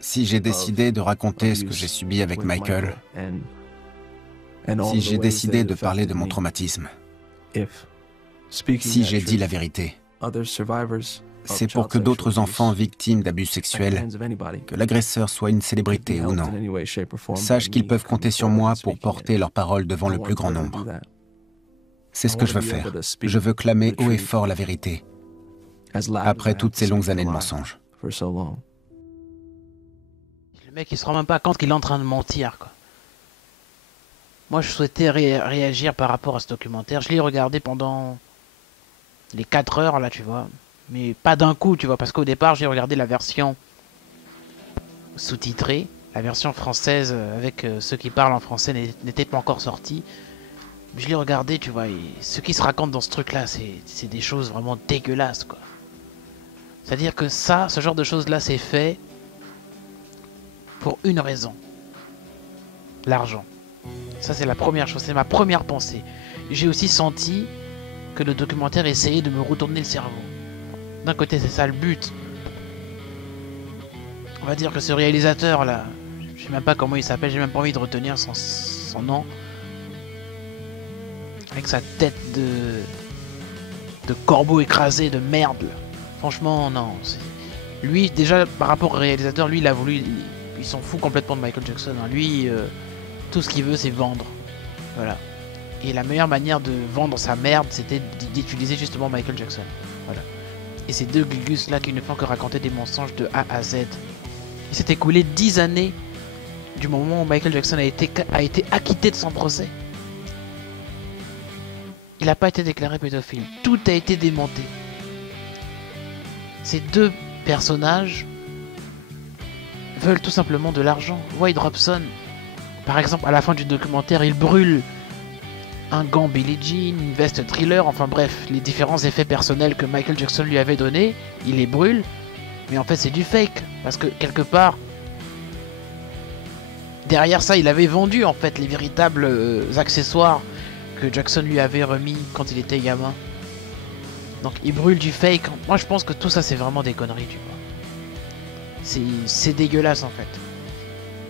Si j'ai décidé de raconter ce que j'ai subi avec Michael, si j'ai décidé de parler de mon traumatisme, si j'ai dit la vérité, c'est pour que d'autres enfants victimes d'abus sexuels, que l'agresseur soit une célébrité ou non, sachent qu'ils peuvent compter sur moi pour porter leurs paroles devant le plus grand nombre. C'est ce que je veux faire. Je veux clamer haut et fort la vérité, après toutes ces longues années de mensonges. Le mec, il se rend même pas compte qu'il est en train de mentir, quoi. Moi, je souhaitais réagir par rapport à ce documentaire. Je l'ai regardé pendant les 4 heures, là, tu vois. Mais pas d'un coup, tu vois, parce qu'au départ, j'ai regardé la version sous-titrée. La version française, avec ceux qui parlent en français, n'était pas encore sortie. Je l'ai regardé, tu vois, et ce qui se raconte dans ce truc-là, c'est des choses vraiment dégueulasses, quoi. C'est-à-dire que ça, ce genre de choses-là, c'est fait pour une raison. L'argent. Ça, c'est la première chose, c'est ma première pensée. J'ai aussi senti que le documentaire essayait de me retourner le cerveau. D'un côté, c'est ça le but. On va dire que ce réalisateur là, je sais même pas comment il s'appelle, j'ai même pas envie de retenir son nom. Avec sa tête de corbeau écrasé, de merde. Là. Franchement, non. Lui, déjà, par rapport au réalisateur, lui, il a voulu... Il s'en fout complètement de Michael Jackson. Hein. Lui, tout ce qu'il veut, c'est vendre. Voilà. Et la meilleure manière de vendre sa merde, c'était d'utiliser justement Michael Jackson. Voilà. Et ces deux Gugus là qui ne font que raconter des mensonges de A à Z. Il s'est écoulé 10 années du moment où Michael Jackson a été acquitté de son procès. Il n'a pas été déclaré pédophile. Tout a été démonté. Ces deux personnages veulent tout simplement de l'argent. Wade Robson, par exemple, à la fin du documentaire, il brûle un gant Billie Jean, une veste Thriller, enfin bref, les différents effets personnels que Michael Jackson lui avait donnés, il les brûle, mais en fait c'est du fake, parce que quelque part, derrière ça, il avait vendu en fait les véritables accessoires que Jackson lui avait remis quand il était gamin. Donc il brûle du fake. Moi je pense que tout ça c'est vraiment des conneries, tu vois. C'est dégueulasse en fait.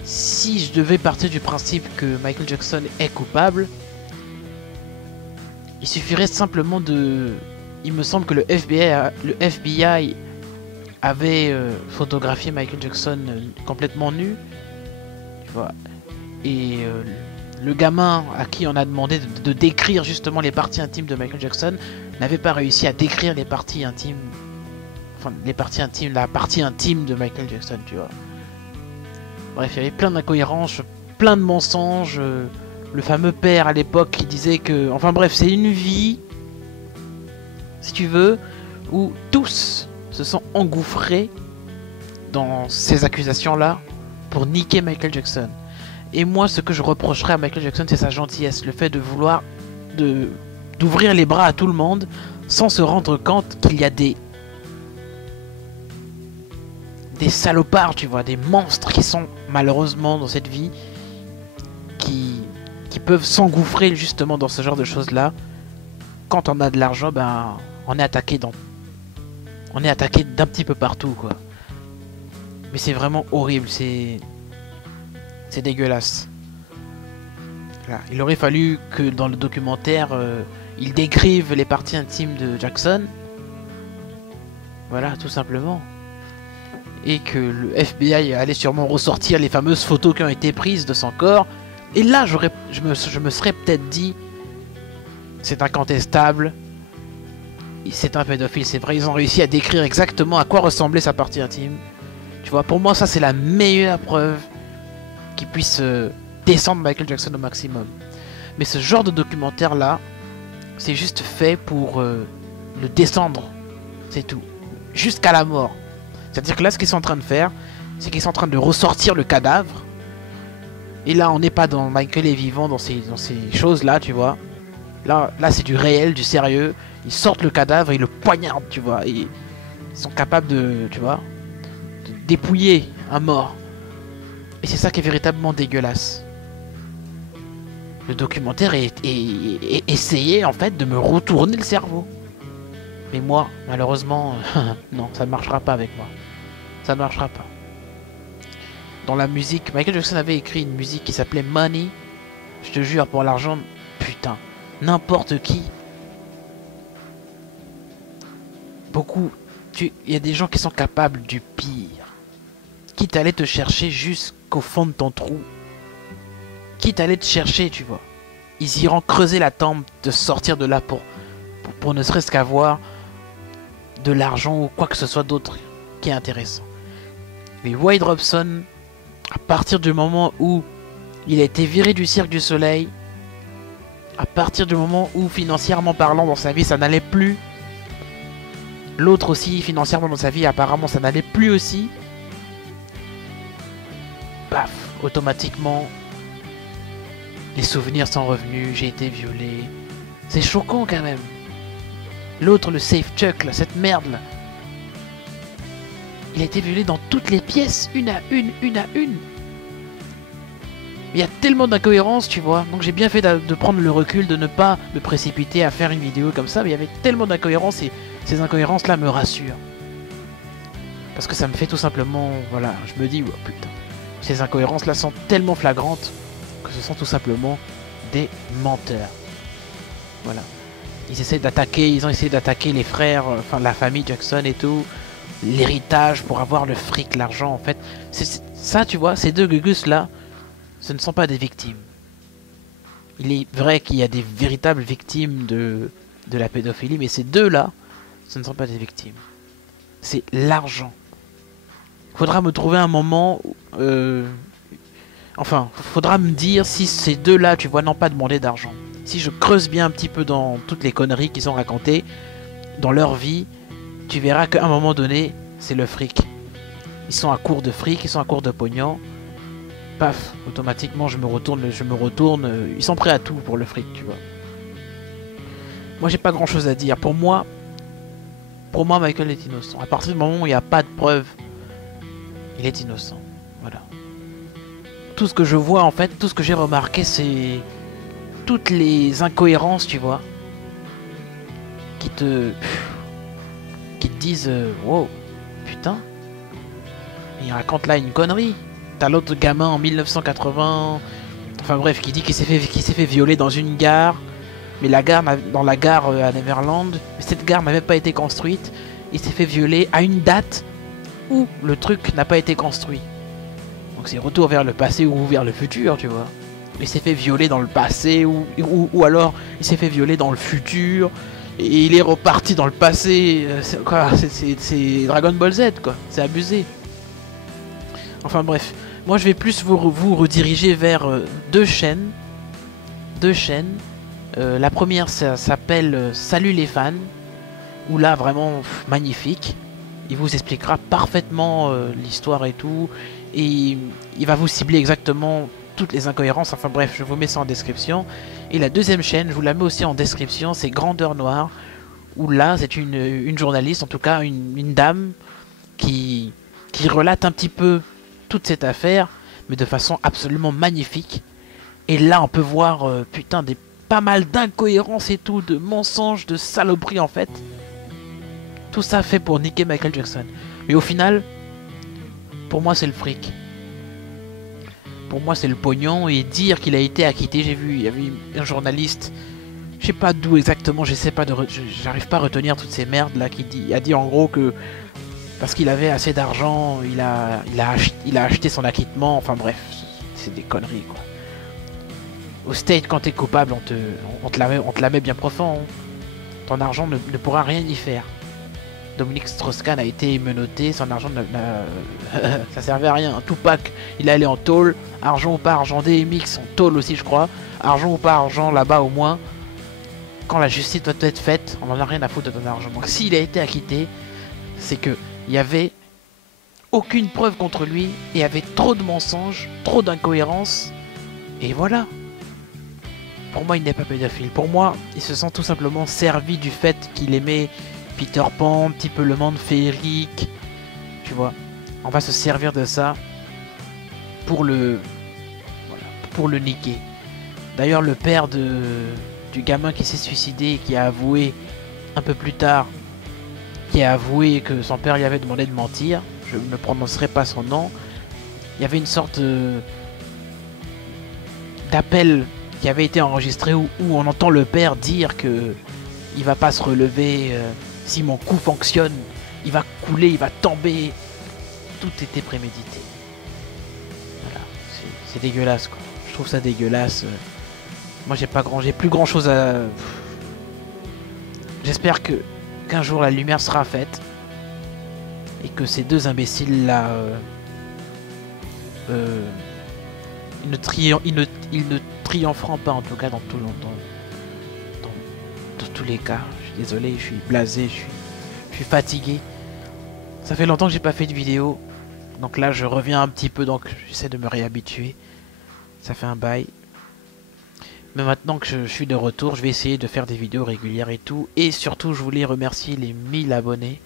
Si je devais partir du principe que Michael Jackson est coupable, il suffirait simplement de... Il me semble que le FBI avait photographié Michael Jackson complètement nu. Tu vois. Et le gamin à qui on a demandé de décrire justement les parties intimes de Michael Jackson n'avait pas réussi à décrire les parties intimes. Enfin, les parties intimes, la partie intime de Michael Jackson, tu vois. Bref, il y avait plein d'incohérences, plein de mensonges. Le fameux père à l'époque qui disait que... Enfin bref, c'est une vie, si tu veux, où tous se sont engouffrés dans ces accusations-là pour niquer Michael Jackson. Et moi, ce que je reprocherais à Michael Jackson, c'est sa gentillesse. Le fait de vouloir d'ouvrir les bras à tout le monde sans se rendre compte qu'il y a des salopards, tu vois, des monstres qui sont malheureusement dans cette vie, qui peuvent s'engouffrer justement dans ce genre de choses là. Quand on a de l'argent, ben on est attaqué d'un petit peu partout, quoi. Mais c'est vraiment horrible, c'est dégueulasse. Voilà. Il aurait fallu que dans le documentaire ils décrivent les parties intimes de Jackson, voilà, tout simplement, et que le FBI allait sûrement ressortir les fameuses photos qui ont été prises de son corps. Et là, je me serais peut-être dit, c'est incontestable, c'est un pédophile, c'est vrai, ils ont réussi à décrire exactement à quoi ressemblait sa partie intime. Tu vois, pour moi, ça c'est la meilleure preuve qui puisse descendre Michael Jackson au maximum. Mais ce genre de documentaire-là, c'est juste fait pour le descendre, c'est tout, jusqu'à la mort. C'est-à-dire que là, ce qu'ils sont en train de faire, c'est qu'ils sont en train de ressortir le cadavre. Et là, on n'est pas dans Michael est vivant, dans ces choses-là, tu vois. Là c'est du réel, du sérieux. Ils sortent le cadavre et ils le poignardent, tu vois. Et ils sont capables de, tu vois, de dépouiller un mort. Et c'est ça qui est véritablement dégueulasse. Le documentaire est essayé, en fait, de me retourner le cerveau. Mais moi, malheureusement, non, ça ne marchera pas avec moi. Ça ne marchera pas. Dans la musique, Michael Jackson avait écrit une musique qui s'appelait Money. Je te jure, pour l'argent, putain, n'importe qui. Beaucoup, il y a des gens qui sont capables du pire. Quitte à aller te chercher jusqu'au fond de ton trou. Quitte à aller te chercher, tu vois. Ils iront creuser la tombe, de sortir de là pour ne serait-ce qu'avoir de l'argent ou quoi que ce soit d'autre qui est intéressant. Mais Wade Robson, à partir du moment où il a été viré du Cirque du Soleil, à partir du moment où financièrement parlant dans sa vie ça n'allait plus, l'autre aussi financièrement dans sa vie apparemment ça n'allait plus aussi, paf, automatiquement les souvenirs sont revenus, j'ai été violé. C'est choquant quand même. L'autre, le Safe Chuck, là, cette merde là, il a été violé dans toutes les pièces, une à une. Il y a tellement d'incohérences, tu vois. Donc j'ai bien fait de prendre le recul, de ne pas me précipiter à faire une vidéo comme ça. Mais il y avait tellement d'incohérences et ces incohérences-là me rassurent. Parce que ça me fait tout simplement... Voilà, je me dis, oh, putain. Ces incohérences-là sont tellement flagrantes que ce sont tout simplement des menteurs. Voilà. Ils ont essayé d'attaquer les frères, enfin la famille Jackson et tout. L'héritage pour avoir le fric, l'argent en fait. Ça, tu vois, ces deux gugus-là, ce ne sont pas des victimes. Il est vrai qu'il y a des véritables victimes de la pédophilie, mais ces deux-là, ce ne sont pas des victimes. C'est l'argent. Faudra me trouver un moment... Enfin, faudra me dire si ces deux-là, tu vois, n'ont pas demandé d'argent. Si je creuse bien un petit peu dans toutes les conneries qu'ils ont racontées, dans leur vie, tu verras qu'à un moment donné, c'est le fric. Ils sont à court de fric, ils sont à court de pognon. Paf, automatiquement je me retourne, ils sont prêts à tout pour le fric, tu vois. Moi j'ai pas grand chose à dire. Pour moi Michael est innocent. À partir du moment où il n'y a pas de preuves, il est innocent. Voilà. Tout ce que je vois en fait, tout ce que j'ai remarqué, c'est toutes les incohérences, tu vois, qui te disent wow, putain, il raconte là une connerie. T'as l'autre gamin en 1980, enfin bref, qui dit qu'il s'est fait violer dans une gare, mais dans la gare à Neverland, cette gare n'avait pas été construite. Il s'est fait violer à une date où le truc n'a pas été construit. Donc c'est retour vers le passé ou vers le futur, tu vois. Il s'est fait violer dans le passé ou alors il s'est fait violer dans le futur et il est reparti dans le passé. C'est Dragon Ball Z, quoi. C'est abusé. Enfin bref, moi je vais plus vous rediriger vers deux chaînes. La première ça s'appelle Salut les fans, où là vraiment magnifique. Il vous expliquera parfaitement l'histoire et tout, et il va vous cibler exactement toutes les incohérences. Enfin bref, je vous mets ça en description. Et la deuxième chaîne, je vous la mets aussi en description, c'est Grandeur Noire, où là c'est une journaliste, en tout cas une dame qui relate un petit peu toute cette affaire, mais de façon absolument magnifique. Et là on peut voir putain pas mal d'incohérences et tout, de mensonges, de saloperies en fait. Tout ça fait pour niquer Michael Jackson. Mais au final, pour moi c'est le fric. Pour moi c'est le pognon et dire qu'il a été acquitté. J'ai vu, il y avait un journaliste, je sais pas d'où exactement, j'arrive pas à retenir toutes ces merdes là, qui a dit en gros que parce qu'il avait assez d'argent, il a acheté son acquittement. Enfin bref, c'est des conneries quoi. Au State, quand t'es coupable, on te la met bien profond. Hein. Ton argent ne pourra rien y faire. Dominique Strauss-Kahn a été menotté, son argent ça servait à rien. Tupac, il est allé en tôle, argent ou pas argent, DMX en tôle aussi je crois, argent ou pas argent là-bas au moins. Quand la justice doit être faite, on en a rien à foutre de ton argent. Donc s'il a été acquitté, c'est que il y avait aucune preuve contre lui, et il y avait trop de mensonges, trop d'incohérences, et voilà. Pour moi il n'est pas pédophile, pour moi il se sent tout simplement servi du fait qu'il aimait Peter Pan, un petit peu le monde féerique, tu vois. On va se servir de ça pour le niquer. D'ailleurs, le père du gamin qui s'est suicidé et qui a avoué un peu plus tard, qui a avoué que son père lui avait demandé de mentir, je ne prononcerai pas son nom. Il y avait une sorte d'appel qui avait été enregistré où on entend le père dire que il va pas se relever, si mon coup fonctionne, il va couler, il va tomber. Tout était prémédité. Voilà, c'est dégueulasse quoi. Je trouve ça dégueulasse. Moi j'ai plus grand chose à... J'espère qu'un jour la lumière sera faite et que ces deux imbéciles là ils ne triompheront pas, en tout cas dans tous les cas. Je suis désolé, je suis blasé, je suis fatigué. Ça fait longtemps que j'ai pas fait de vidéo, donc là je reviens un petit peu, donc j'essaie de me réhabituer. Ça fait un bail. Mais maintenant que je suis de retour, je vais essayer de faire des vidéos régulières et tout. Et surtout, je voulais remercier les 1000 abonnés.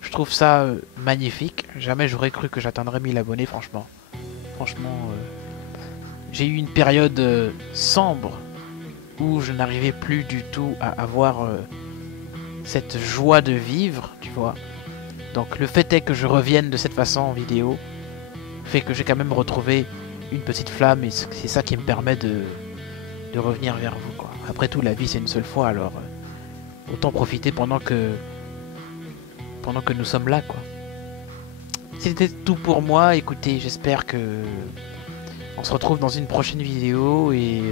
Je trouve ça magnifique. Jamais j'aurais cru que j'atteindrais 1000 abonnés, franchement. Franchement, j'ai eu une période sombre où je n'arrivais plus du tout à avoir cette joie de vivre, tu vois. Donc le fait est que je revienne de cette façon en vidéo fait que j'ai quand même retrouvé une petite flamme et c'est ça qui me permet de revenir vers vous, quoi. Après tout, la vie c'est une seule fois, alors autant profiter pendant que nous sommes là, quoi. C'était tout pour moi. Écoutez, j'espère que on se retrouve dans une prochaine vidéo et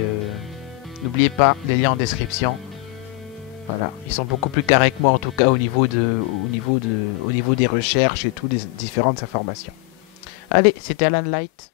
n'oubliez pas les liens en description. Voilà, ils sont beaucoup plus carrés que moi en tout cas au niveau des recherches et tout, des différentes informations. Allez, c'était Alan Light.